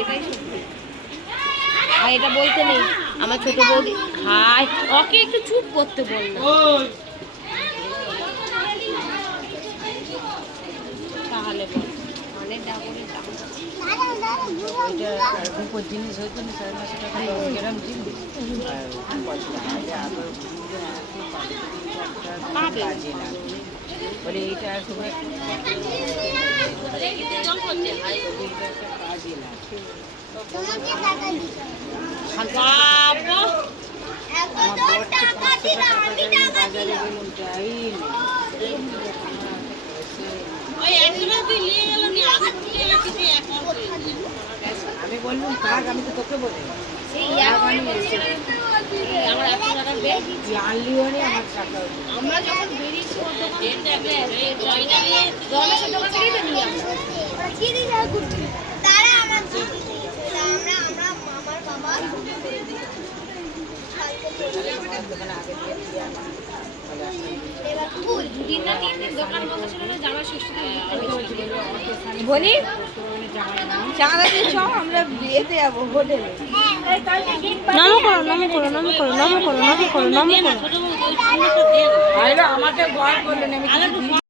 এটাই সত্যি। আর এটা বলতে নেই আমার ছোট বৌদি হাই ওকে একটু চুপ করতে বললো তাহলে বল অনেক ডাবলের দাম রূপোর জিনিস হয়তো না 5.5 টাকা গ্রাম জিনিস কাজে না বলে এইটা খুব কাজে না আমি বললাম কাক আমি তো তোকে বলি আমরা যখন বেরিয়েছি বলি চাঁদা দিন সব আমরা বিয়েতে যাবো হোটেলে নম করো আমাকে গড় করলেন আমি